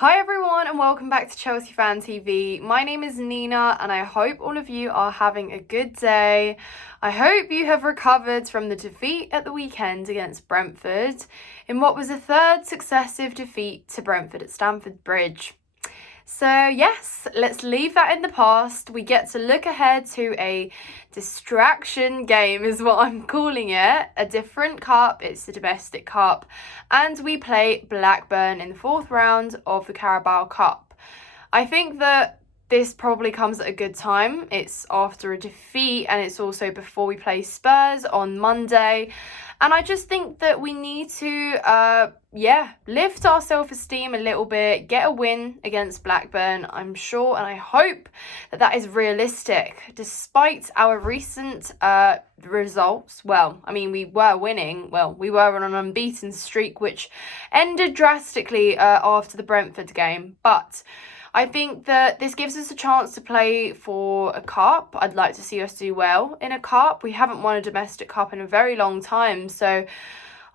Hi everyone and welcome back to Chelsea Fan TV. My name is Nina and I hope all of you are having a good day. I hope you have recovered from the defeat at the weekend against Brentford in what was a third successive defeat to Brentford at Stamford Bridge. So yes, let's leave that in the past. We get to look ahead to a distraction game is what I'm calling it. A different cup, it's the domestic cup. And we play Blackburn in the fourth round of the Carabao Cup. I think that this probably comes at a good time. It's after a defeat and it's also before we play Spurs on Monday. And I just think that we need to, lift our self-esteem a little bit, get a win against Blackburn. I'm sure and I hope that that is realistic. Despite our recent results, we were winning. We were on an unbeaten streak, which ended drastically after the Brentford game. But I think that this gives us a chance to play for a cup. I'd like to see us do well in a cup. We haven't won a domestic cup in a very long time. So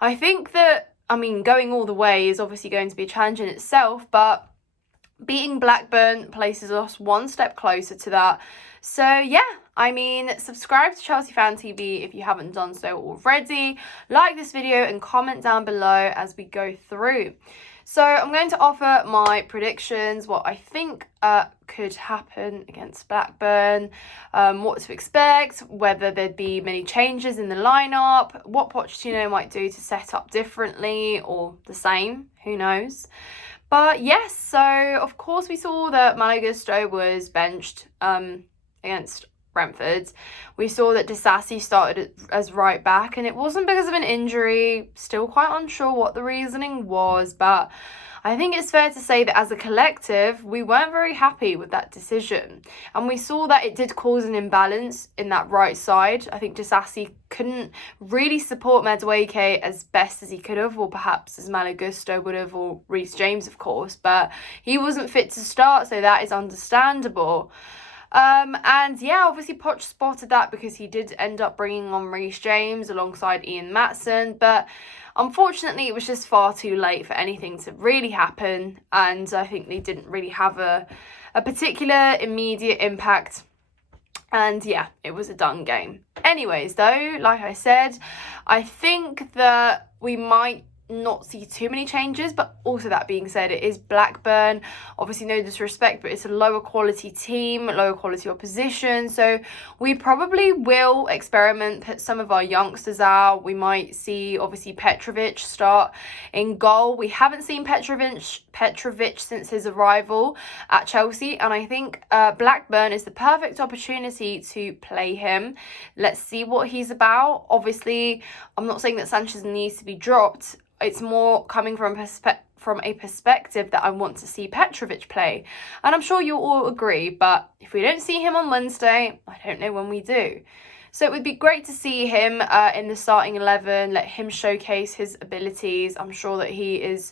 I think that, going all the way is obviously going to be a challenge in itself, but beating Blackburn places us one step closer to that. So subscribe to Chelsea Fan TV if you haven't done so already. Like this video and comment down below as we go through. So I'm going to offer my predictions, what I think could happen against Blackburn, what to expect, whether there'd be many changes in the lineup, what Pochettino might do to set up differently or the same, who knows. But yes, so of course we saw that Malo Gusto was benched against Brentford. We saw that Disasi started as right back and it wasn't because of an injury. Still quite unsure what the reasoning was, but I think it's fair to say that as a collective, we weren't very happy with that decision. And we saw that it did cause an imbalance in that right side. I think Disasi couldn't really support Madueke as best as he could have, or perhaps as Malo Gusto would have, or Reece James, of course, but he wasn't fit to start, so that is understandable. Obviously Poch spotted that because he did end up bringing on Reece James alongside Ian Maatsen, but unfortunately it was just far too late for anything to really happen, and I think they didn't really have a particular immediate impact, and yeah, it was a done game. Anyways though, like I said, I think that we might not see too many changes, but also that being said, it is Blackburn, obviously no disrespect, but it's a lower quality team, lower quality opposition, so we probably will experiment, put some of our youngsters out. We might see obviously Petrovic start in goal. We haven't seen Petrovic since his arrival at Chelsea, and I think Blackburn is the perfect opportunity to play him. Let's see what he's about. Obviously I'm not saying that Sanchez needs to be dropped. It's more coming from a perspective that I want to see Petrovic play. And I'm sure you'll all agree, but if we don't see him on Wednesday, I don't know when we do. So it would be great to see him in the starting 11, let him showcase his abilities. I'm sure that he is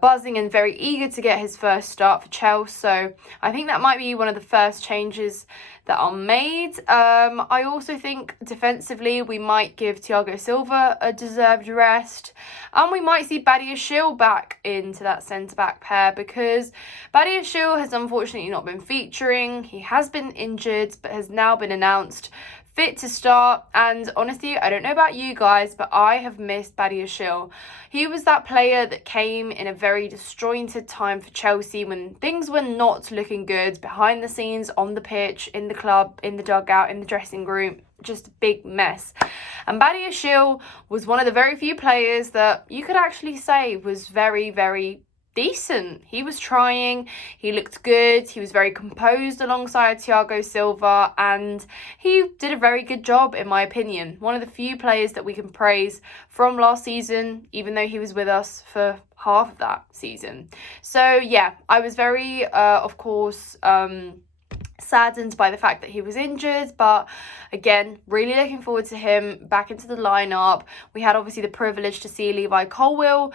buzzing and very eager to get his first start for Chelsea. So I think that might be one of the first changes that are made. I also think defensively we might give Thiago Silva a deserved rest. And we might see Badiashile back into that centre-back pair because Badiashile has unfortunately not been featuring. He has been injured but has now been announced fit to start, and honestly, I don't know about you guys, but I have missed Badiashile. He was that player that came in a very disjointed time for Chelsea when things were not looking good behind the scenes, on the pitch, in the club, in the dugout, in the dressing room. Just a big mess. And Badiashile was one of the very few players that you could actually say was very, very decent. He was trying, he looked good, he was very composed alongside Thiago Silva, and he did a very good job in my opinion. One of the few players that we can praise from last season, even though he was with us for half of that season. So yeah, I was very saddened by the fact that he was injured, but again, really looking forward to him back into the lineup. We had obviously the privilege to see Levi Colwill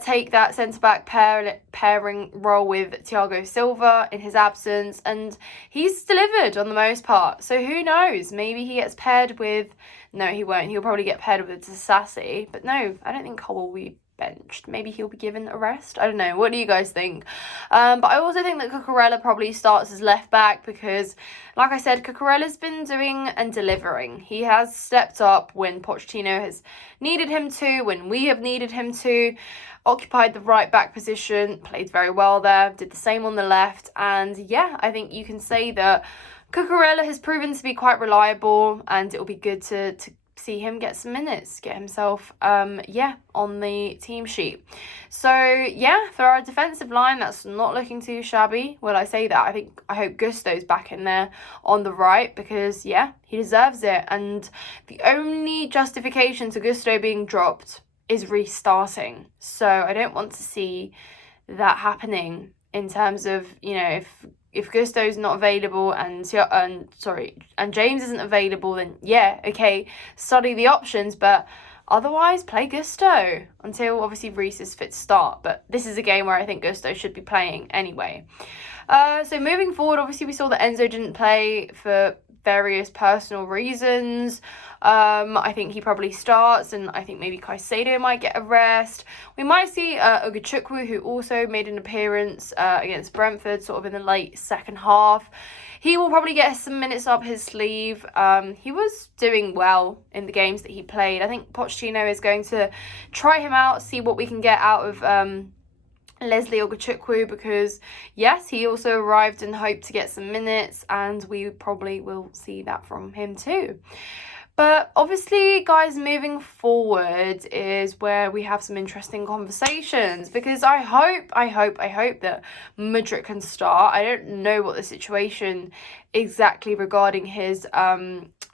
take that centre-back pairing role with Thiago Silva in his absence, and he's delivered on the most part. So who knows, maybe he gets paired with, no he won't, he'll probably get paired with Disasi, but no, I don't think Colwill will be benched. Maybe he'll be given a rest. I don't know. What do you guys think? But I also think that Cucurella probably starts as left back because, like I said, Cucurella's been doing and delivering. He has stepped up when Pochettino has needed him to, when we have needed him to, occupied the right back position, played very well there, did the same on the left. And yeah, I think you can say that Cucurella has proven to be quite reliable, and it will be good to see him get some minutes, get himself on the team sheet. So yeah, for our defensive line, that's not looking too shabby. Well, I say that, I hope Gusto's back in there on the right, because yeah, he deserves it. And the only justification to Gusto being dropped is restarting. So I don't want to see that happening in terms of, you know, if Gusto's not available and James isn't available, then yeah, okay, study the options, but otherwise play Gusto until obviously Reece is fit to start. But this is a game where I think Gusto should be playing anyway. So moving forward, obviously we saw that Enzo didn't play for various personal reasons. I think he probably starts, and I think maybe Caicedo might get a rest. We might see Ogachukwu, who also made an appearance against Brentford sort of in the late second half. He will probably get some minutes up his sleeve. He was doing well in the games that he played. I think Pochettino is going to try him out, see what we can get out of Leslie Ogachukwu, because yes, he also arrived and hoped to get some minutes, and we probably will see that from him too. But obviously, guys, moving forward is where we have some interesting conversations, because I hope that Mudryk can start. I don't know what the situation exactly regarding his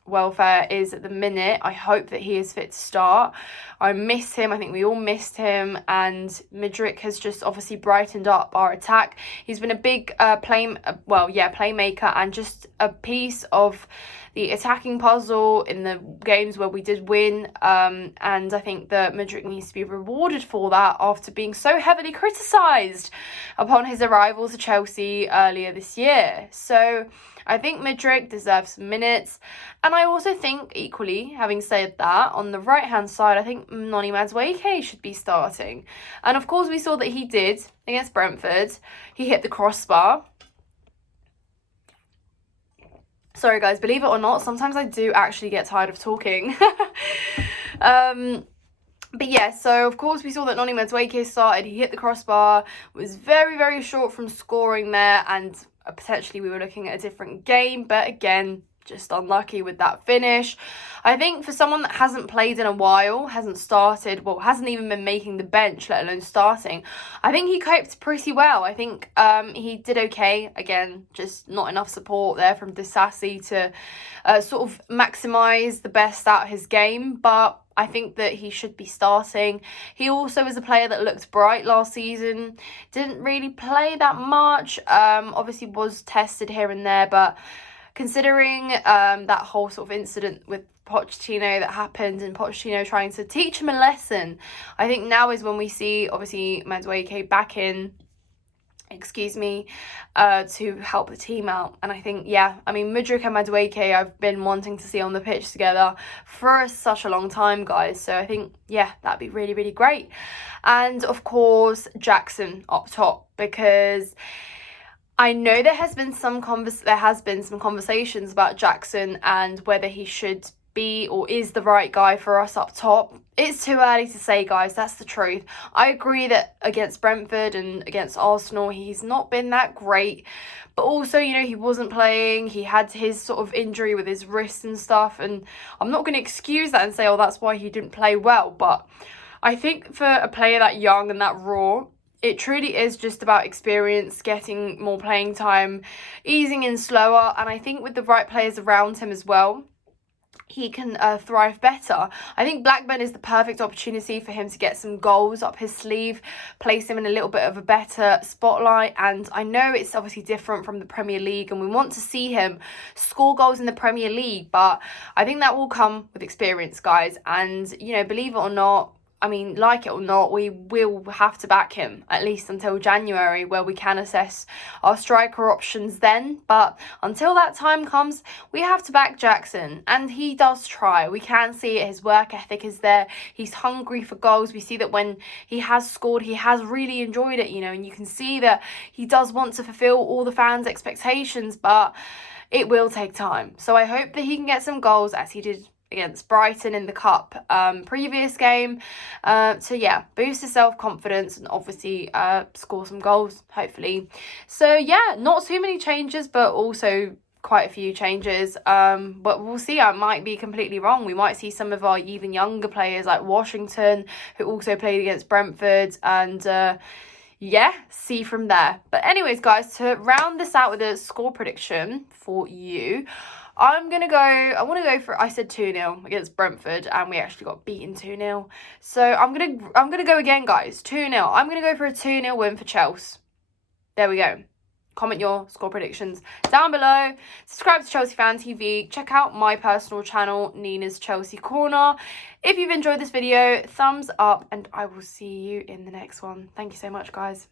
welfare is at the minute. I hope that he is fit to start. I miss him. I think we all missed him, and Mudryk has just obviously brightened up our attack. He's been a big playmaker and just a piece of the attacking puzzle in the games where we did win, and I think that Mudryk needs to be rewarded for that after being so heavily criticised upon his arrival to Chelsea earlier this year. So I think Mudryk deserves some minutes, and I also think, equally, having said that, on the right-hand side, I think Noni Madueke should be starting. And of course, we saw that he did against Brentford. He hit the crossbar. Sorry, guys, believe it or not, sometimes I do actually get tired of talking. But yeah, so of course we saw that Noni Madueke started. He hit the crossbar, was very, very short from scoring there, and potentially we were looking at a different game. But again, just unlucky with that finish. I think for someone that hasn't played in a while, hasn't even been making the bench, let alone starting, I think he coped pretty well. I think he did okay. Again, just not enough support there from Disasi to sort of maximise the best out of his game, but I think that he should be starting. He also is a player that looked bright last season. Didn't really play that much. Obviously was tested here and there, but considering that whole sort of incident with Pochettino that happened and Pochettino trying to teach him a lesson, I think now is when we see, obviously, Madueke back in, to help the team out. And I think, Mudryk and Madueke I've been wanting to see on the pitch together for such a long time, guys. So I think, that'd be really, really great. And of course, Jackson up top, because I know there has been some conversations about Jackson and whether he should be or is the right guy for us up top. It's too early to say, guys. That's the truth. I agree that against Brentford and against Arsenal, he's not been that great. But also, he wasn't playing. He had his sort of injury with his wrist and stuff. And I'm not going to excuse that and say, that's why he didn't play well. But I think for a player that young and that raw, it truly is just about experience, getting more playing time, easing in slower. And I think with the right players around him as well, he can thrive better. I think Blackburn is the perfect opportunity for him to get some goals up his sleeve, place him in a little bit of a better spotlight. And I know it's obviously different from the Premier League, and we want to see him score goals in the Premier League, but I think that will come with experience, guys. And, believe it or not, I mean, like it or not, we will have to back him at least until January, where we can assess our striker options then. But until that time comes, we have to back Jackson, and he does try. We can see it. His work ethic is there. He's hungry for goals. We see that when he has scored, he has really enjoyed it, you know, and you can see that he does want to fulfill all the fans' expectations, but it will take time. So I hope that he can get some goals as he did against Brighton in the cup previous game, to yeah, boost his self-confidence and obviously score some goals, hopefully. So yeah, not too many changes, but also quite a few changes, but we'll see. I might be completely wrong. We might see some of our even younger players like Washington, who also played against Brentford, and yeah, see from there. But anyways, guys, to round this out with a score prediction for you, I want to go for, I said 2-0 against Brentford, and we actually got beaten 2-0. So I'm gonna go again, guys. 2-0. I'm gonna go for a 2-0 win for Chelsea. There we go. Comment your score predictions down below. Subscribe to Chelsea Fan TV. Check out my personal channel, Nina's Chelsea Corner. If you've enjoyed this video, thumbs up, and I will see you in the next one. Thank you so much, guys.